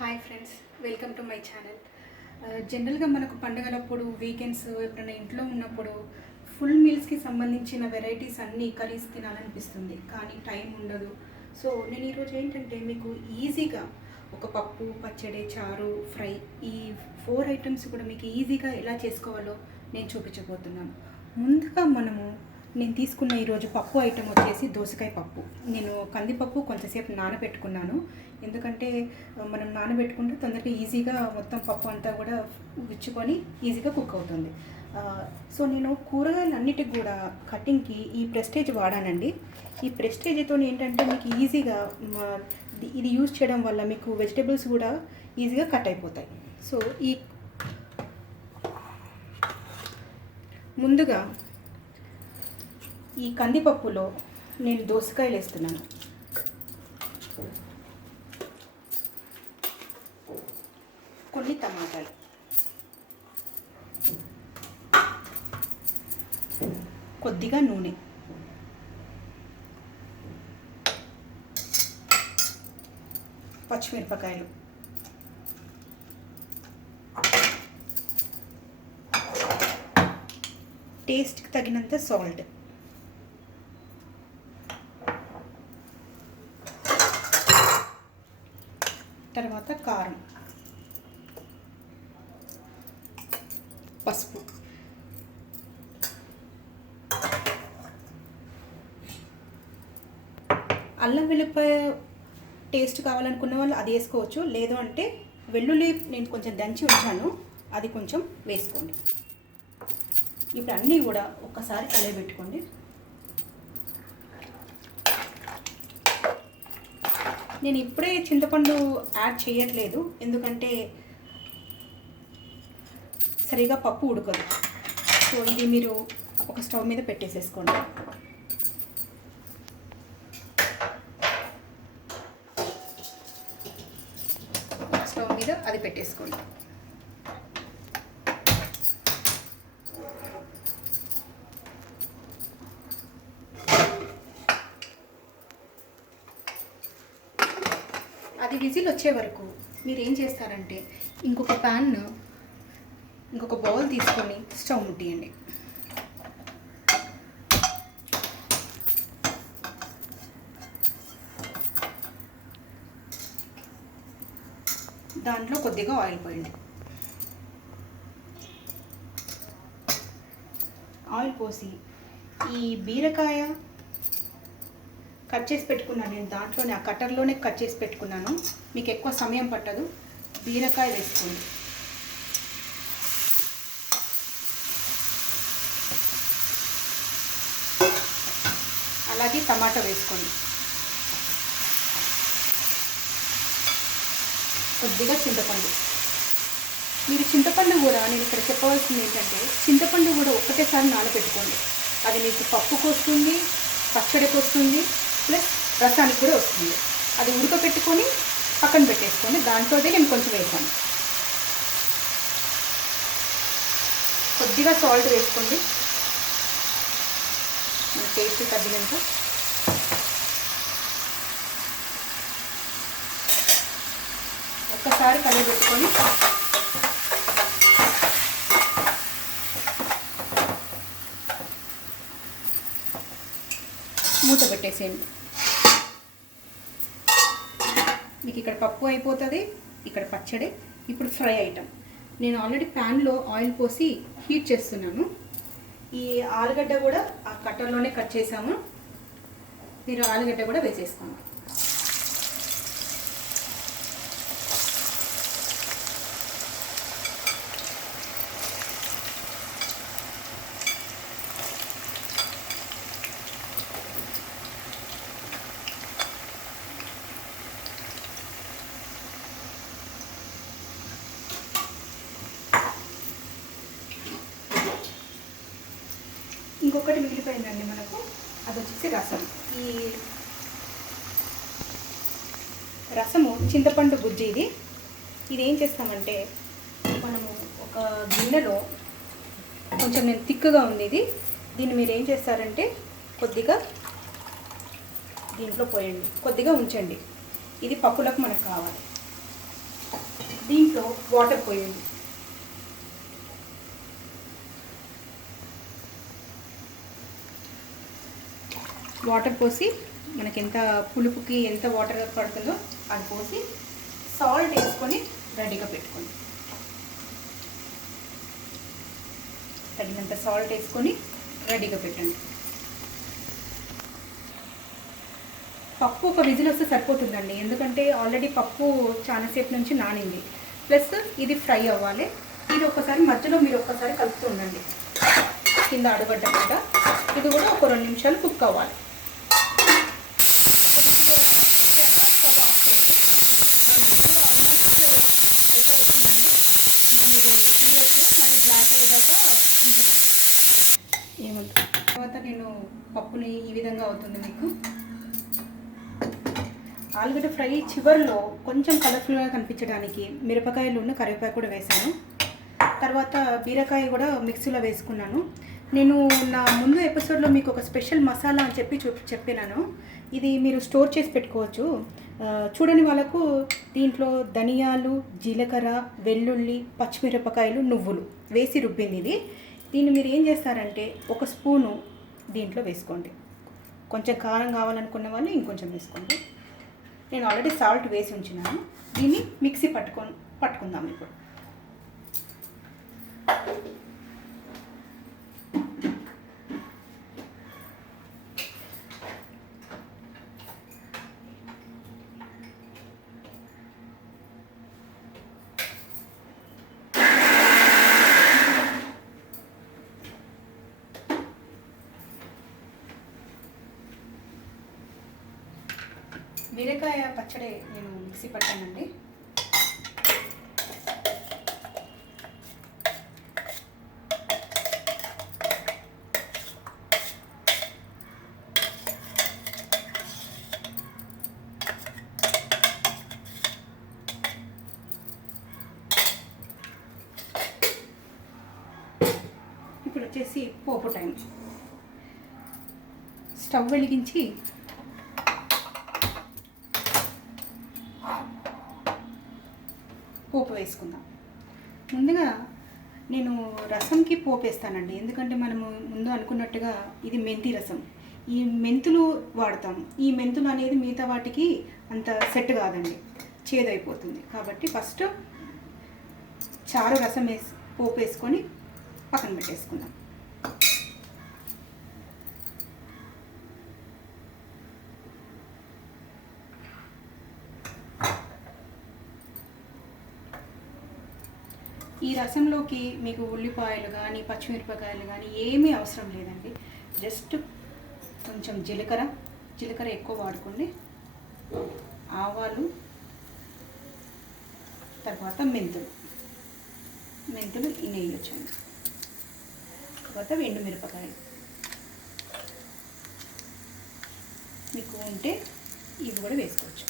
Hi friends, welcome to my channel. జనరల్గా మనకు పండుగలప్పుడు weekends ఎప్పుడైనా ఇంట్లో ఉన్నప్పుడు ఫుల్ మీల్స్కి సంబంధించిన వెరైటీస్ అన్నీ కర్రీస్ తినాలనిపిస్తుంది, కానీ టైం ఉండదు. సో నేను ఈరోజు ఏంటంటే మీకు ఈజీగా ఒక పప్పు, పచ్చడి, చారు, ఫ్రై, ఈ 4 ఐటమ్స్ కూడా మీకు ఈజీగా ఎలా చేసుకోవాలో నేను చూపించబోతున్నాను. ముందుగా నేను తీసుకున్న ఈరోజు పప్పు ఐటెం వచ్చేసి దోసకాయ పప్పు. నేను కందిపప్పు కొంతసేపు నానబెట్టుకున్నాను, ఎందుకంటే మనం నానబెట్టుకుంటే తొందరగా ఈజీగా మొత్తం పప్పు అంతా కూడా విచ్చుకొని ఈజీగా కుక్ అవుతుంది. సో నేను కూరగాయలన్నిటికి కూడా కటింగ్కి ఈ ప్రెస్టేజ్ వాడానండి. ఈ ప్రెస్టేజ్తో ఏంటంటే మీకు ఈజీగా ఇది యూజ్ చేయడం వల్ల మీకు వెజిటేబుల్స్ కూడా ఈజీగా కట్ అయిపోతాయి. సో ముందుగా ఈ కందిపప్పులో నేను దోసకాయలు వేస్తున్నాను. కొన్ని టమాటాలు, కొద్దిగా నూనె, పచ్చిమిరపకాయలు, టేస్ట్కి తగినంత సాల్ట్, తర్వాత కారం, పసుపు, అల్లం వెల్లుల్లిపాయ టేస్ట్ కావాలనుకున్న వాళ్ళు అది వేసుకోవచ్చు, లేదు అంటే వెల్లుల్లి నేను కొంచెం దంచి ఉంచాను, అది కొంచెం వేసుకోండి. ఇప్పుడు అన్నీ కూడా ఒక్కసారి కలయబెట్టుకోండి. నేను ఇప్పుడే చింతపండు యాడ్ చేయట్లేదు, ఎందుకంటే సరిగా పప్పు ఉడకదు. సో ఇది మీరు ఒక స్టవ్ మీద పెట్టేసేసుకోండి. స్టవ్ మీద అది పెట్టేసుకోండి. అది విజిల్ వచ్చే వరకు మీరు ఏం చేస్తారంటే ఇంకొక బౌల్ తీసుకొని స్టవ్ ముట్టియండి. దాంట్లో కొద్దిగా ఆయిల్ పోయండి. ఆయిల్ పోసి ఈ బీరకాయ కట్ చేసి పెట్టుకున్నాను, నేను దాంట్లోనే ఆ కట్టర్లోనే కట్ చేసి పెట్టుకున్నాను, మీకు ఎక్కువ సమయం పట్టదు. బీరకాయ వేసుకోండి, అలాగే టమాటా వేసుకోండి, కొద్దిగా చింతపండు. మీరు చింతపండు కూడా నేను ఇక్కడ చెప్పవలసింది ఏంటంటే చింతపండు కూడా ఒక్కటేసారి నానబెట్టుకోండి. అది మీకు పప్పుకు వస్తుంది, పచ్చడికి వస్తుంది, ప్లస్ రసానికి కూడా వస్తుంది. అది ఉడకపెట్టుకొని పక్కన పెట్టేసుకోండి. దాంట్లోనే నేను కొంచెం వేసాను. కొద్దిగా సాల్ట్ వేసుకోండి, టేస్ట్ తగ్గినంత. ఒక్కసారి కలిపెట్టుకొని మూత పెట్టేసేయండి. మీకు ఇక్కడ పప్పు అయిపోతుంది, ఇక్కడ పచ్చడి. ఇప్పుడు ఫ్రై ఐటమ్ నేను ఆల్రెడీ ప్యాన్లో ఆయిల్ పోసి హీట్ చేస్తున్నాను. ఈ ఆలుగడ్డ కూడా ఆ కట్టర్లోనే కట్ చేసాము, మీరు ఆలుగడ్డ కూడా వేసేసుకోండి. ఇంకొకటి మిగిలిపోయిందండి మనకు, అది వచ్చేసి రసం. ఈ రసము చింతపండు గుజ్జు. ఇది ఏం చేస్తామంటే మనము ఒక గిన్నెలో కొంచెం నేను తిక్కుగా ఉంది దీన్ని మీరు ఏం చేస్తారంటే కొద్దిగా దీంట్లో పోయండి, కొద్దిగా ఉంచండి. ఇది పప్పులకు మనకు కావాలి. దీంట్లో వాటర్ పోయండి. వాటర్ పోసి మనకి ఎంత పులుపుకి ఎంత వాటర్ పడుతుందో అది పోసి సాల్ట్ వేసుకొని రెడీగా పెట్టుకోండి. తగినంత సాల్ట్ వేసుకొని రెడీగా పెట్టండి. పప్పు ఒక విజిల్ వస్తే సరిపోతుందండి, ఎందుకంటే ఆల్రెడీ పప్పు చాలాసేపు నుంచి నానింది. ప్లస్ ఇది ఫ్రై అవ్వాలి. ఇది ఒకసారి మధ్యలో మీరు ఒక్కసారి కలుపుతూ ఉండండి, కింద అడుగడ్డకుండా. ఇది కూడా ఒక 2 నిమిషాలు కుక్ అవ్వాలి. స్టవ్ ఆఫ్ చేయండి. ఇప్పుడు ఆల్మోస్ట్ అయిపోయి వచ్చిందండి. ఇంకా మీరు తీయచ్చు, మళ్ళీ బ్లాక్ అయ్యేదాకా ఉంచకండి. ఏమంటారు తర్వాత నేను పప్పుని ఈ విధంగా అవుతుంది మీకు. ఆలుగడ్డ ఫ్రై చివరిలో కొంచెం కలర్ఫుల్గా కనిపించడానికి మిరపకాయలు కరివేపాకు కూడా వేసాను. తర్వాత బీరకాయ కూడా మిక్సీలో వేసుకున్నాను. నేను నా ముందు ఎపిసోడ్లో మీకు ఒక స్పెషల్ మసాలా అని చెప్పినాను. ఇది మీరు స్టోర్ చేసి పెట్టుకోవచ్చు. చూడని వాళ్ళకు దీంట్లో ధనియాలు, జీలకర్ర, వెల్లుల్లి, పచ్చిమిరపకాయలు, నువ్వులు వేసి రుబ్బింది ఇది. దీన్ని మీరు ఏం చేస్తారంటే 1 స్పూను దీంట్లో వేసుకోండి. కొంచెం కారం కావాలనుకున్న వాళ్ళు ఇంకొంచెం వేసుకోండి. నేను ఆల్రెడీ సాల్ట్ వేసి ఉంచినాను. దీన్ని మిక్సీ పట్టుకుందాం ఇప్పుడు. బీరకాయ పచ్చడి నేను మిక్సీ పట్టానండి. ఇప్పుడు వచ్చేసి పోపు టైం. స్టవ్ వెలిగించి పోపు వేసుకుందాం. ముందుగా నేను రసంకి పోపు వేస్తానండి, ఎందుకంటే మనము ముందు అనుకున్నట్టుగా ఇది మెంతి రసం. ఈ మెంతులు వాడతాం. ఈ మెంతులు అనేది మిగతా వాటికి అంత సెట్ కాదండి, చేదైపోతుంది. కాబట్టి ఫస్ట్ చారు రసం పోపు వేసుకొని పక్కన పెట్టేసుకుందాం. ఈ రసంలోకి మీకు ఉల్లిపాయలు కానీ పచ్చిమిరపకాయలు కానీ ఏమీ అవసరం లేదండి. జస్ట్ కొంచెం జీలకర్ర ఎక్కువ వాడుకోండి, ఆవాలు, తర్వాత మెంతులు వేయొచ్చండి. తర్వాత ఎండుమిరపకాయలు మీకు ఉంటే ఇవి కూడా వేసుకోవచ్చు.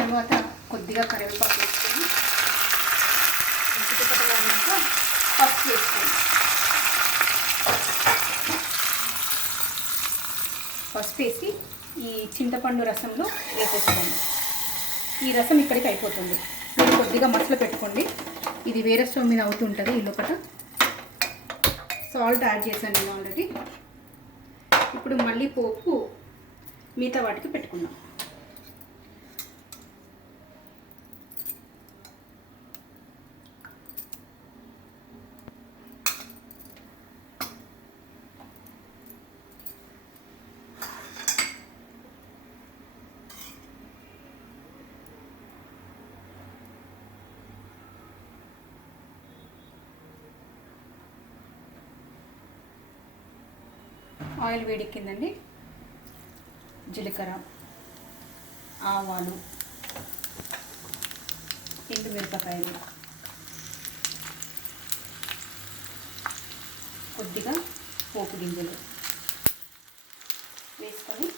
తర్వాత కొద్దిగా కరివేపాకు వేసుకొని చిటపటలాడినాక పసుపు వేసుకోండి. పసుపు వేసి ఈ చింతపండు రసంలో వేసేసుకోండి. ఈ రసం ఇక్కడికి అయిపోతుంది. మీరు కొద్దిగా మసలు పెట్టుకోండి. ఇది వేరే స్టవ్ మీద అవుతుంటుంది. ఈ లోపల సాల్ట్ యాడ్ చేశాను నేను ఆల్రెడీ. ఇప్పుడు మళ్ళీ పోపు మిగతా వాటికి పెట్టుకుందాం. ఆయిల్ వేడెక్కిందండి. జీలకర్ర, ఆవాలు, ఎండుమిరపకాయలు, కొద్దిగా పోపు గింజలు వేసుకొని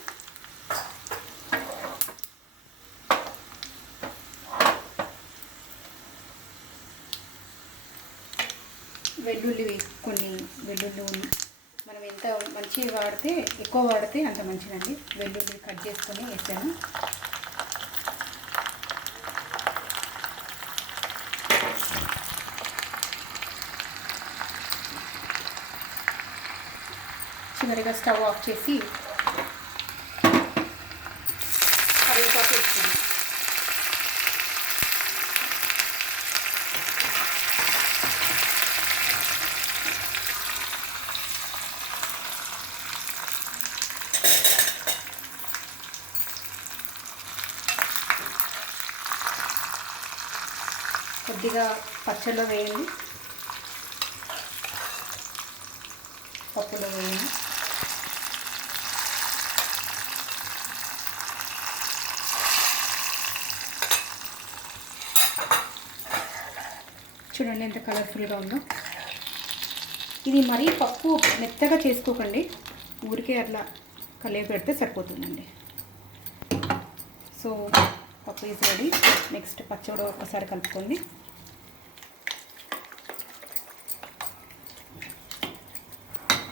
కొన్ని వెల్లుల్లి మనం ఎంత మంచిగా వాడితే ఎక్కువ వాడితే అంత మంచిదండి. వెల్లుల్లి కట్ చేసుకొని వేసాను. చివరిగా స్టవ్ ఆఫ్ చేసి కరివేపాకు వేస్తాను. కొద్దిగా పచ్చళ్ళలో వేయండి, పప్పులో వేయండి. చూడండి ఎంత కలర్ఫుల్గా ఉందో. ఇది మరీ పప్పు మెత్తగా చేసుకోకండి, ఊరికే అట్లా కలిపి పెడితే సరిపోతుందండి. సో పప్పు ఈజ్ రెడీ. నెక్స్ట్ పచ్చడి ఒక్కసారి కలుపుకోండి.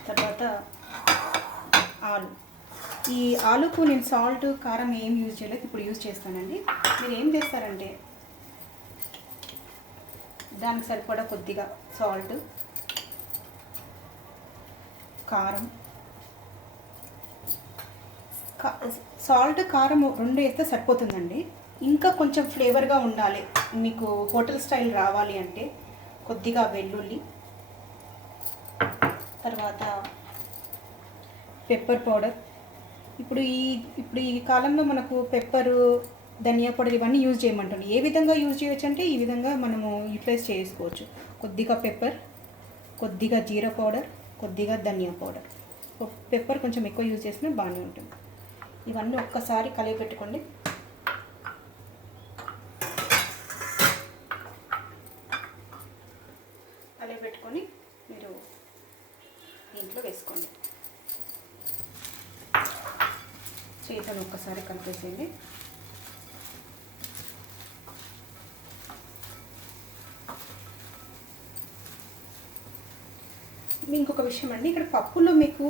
తర్వాత ఆలు. ఈ ఆలుకు నేను సాల్ట్ కారం ఏం యూజ్ చేయలేదు, ఇప్పుడు యూజ్ చేస్తానండి. మీరు ఏం చేస్తారంటే దానికి సరిపడా కొద్దిగా సాల్ట్, కారం, సాల్ట్ కారం రెండు వేస్తే సరిపోతుందండి. ఇంకా కొంచెం ఫ్లేవర్గా ఉండాలి, మీకు హోటల్ స్టైల్ రావాలి అంటే కొద్దిగా వెల్లుల్లి, తర్వాత పెప్పర్ పౌడర్. ఇప్పుడు ఈ కాలంలో మనకు పెప్పరు, ధనియా పౌడర్ ఇవన్నీ యూజ్ చేయమంటుంది. ఏ విధంగా యూజ్ చేయొచ్చు అంటే ఈ విధంగా మనము యూటిలైజ్ చేసుకోవచ్చు. కొద్దిగా పెప్పర్, కొద్దిగా జీరా పౌడర్, కొద్దిగా ధనియా పౌడర్. పెప్పర్ కొంచెం ఎక్కువ యూజ్ చేసినా బాగానే ఉంటుంది. ఇవన్నీ ఒక్కసారి కలిపి పెట్టుకోండి. కలిపి పెట్టుకొని మీరు దీంట్లో వేసుకోండి. చేతులు ఒక్కసారి కలిపేసేయండి. ఇంకొక విషయం అండి, ఇక్కడ పప్పులో మీకు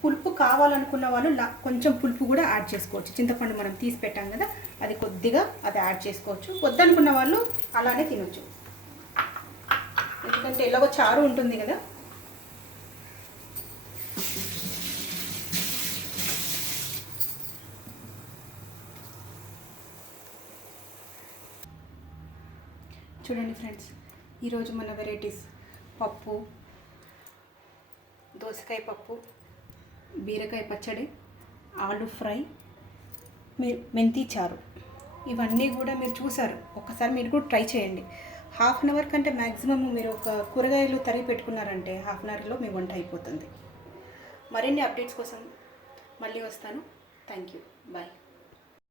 పులుపు కావాలనుకున్న వాళ్ళు కొంచెం పులుపు కూడా యాడ్ చేసుకోవచ్చు. చింతపండు మనం తీసి పెట్టాం కదా, అది కొద్దిగా అది యాడ్ చేసుకోవచ్చు. వద్దనుకున్న వాళ్ళు అలానే తినొచ్చు, ఎందుకంటే ఎలాగో చారు ఉంటుంది కదా. చూడండి ఫ్రెండ్స్, ఈరోజు మన వెరైటీస్ పప్పు, దోసకాయ పప్పు, బీరకాయ పచ్చడి, ఆలు ఫ్రై, మెంతి చారు, ఇవన్నీ కూడా మీరు చూసారు. ఒక్కసారి మీరు కూడా ట్రై చేయండి. 1/2 అవర్ కంటే మ్యాక్సిమమ్ మీరు ఒక కూరగాయలు తరిగి పెట్టుకున్నారంటే 1/2 అవర్లో మీ వంట అయిపోతుంది. మరిన్ని అప్డేట్స్ కోసం మళ్ళీ వస్తాను. Thank you. బాయ్.